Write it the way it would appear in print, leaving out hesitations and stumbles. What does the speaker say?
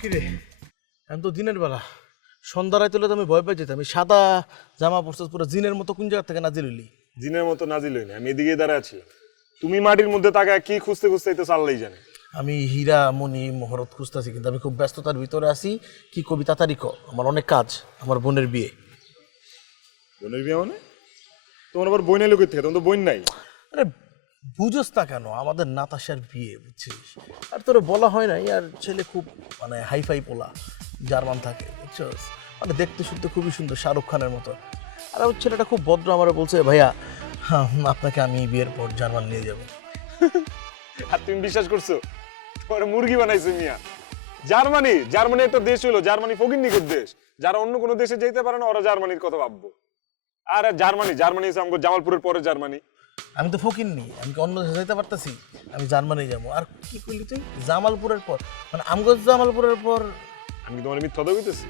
কিরে এখন তো দিনের বেলা সন্ধ্যা রাইতে হলে তো আমি ভয় পেয়ে যেতাম। আমি সাদা জামা পড়ছিস পুরো জিনের মতো, কোন জায়গা থেকে নাজিল হইলি? জিনের মতো নাজিল হইনি, আমি এদিকে দাঁড়ায় আছি। তুমি মাটির মধ্যে তাকায় কি খুঁজতে খুঁজতে তো চাল্লাই জানে। আমি হীরা মণি মহরত খুঁজতেছি, কিন্তু আমি খুব ব্যস্ততার ভিতরে আছি। কি কবি তাড়াতাড়ি ক, আমার অনেক কাজ, আমার বোনের বিয়ে। বোনের বিয়ে মানে? তোমার আবার বই নাই লোকের থেকে, তোমার তো বই নাই। আরে বুঝোস না কেন, আমাদের নাতাশার বিয়ে, বুঝছিস? আর তোরে বলা হয় নাই, আর ছেলে খুব মানে হাইফাই পোলা, জার্মান থাকে, বুঝছিস? মানে দেখতে শুনতে খুবই সুন্দর, শাহরুখ খানের মতো। আর ওর ছেলেটা খুব ভদ্র, আমার বলছে ভাইয়া হ্যাঁ আপনাকে আমি বিয়ের পর জার্মান নিয়ে যাব। আর তুমি বিশ্বাস করছো? তোমার মুরগি বানাইছে মিয়া। জার্মানি, জার্মানি একটা দেশ হলো, জার্মানি ফকিন্নিকের দেশ। যারা অন্য কোনো দেশে যেতে পারে না ওরা জার্মানির কথা ভাববো। আর জার্মানি, জার্মানি হচ্ছে আমাকে জামালপুরের পরে জার্মানি। আমি তো ফকির নি, আমি কি অন্য দেশে যাইতে পারতাছি? আমি জার্মানি যাবো। আর কি করলি তুই? জামালপুরের পর মানে আমগো জামালপুরের পর? আমি কি তোমার মিথ্যা কথা কইতেছি?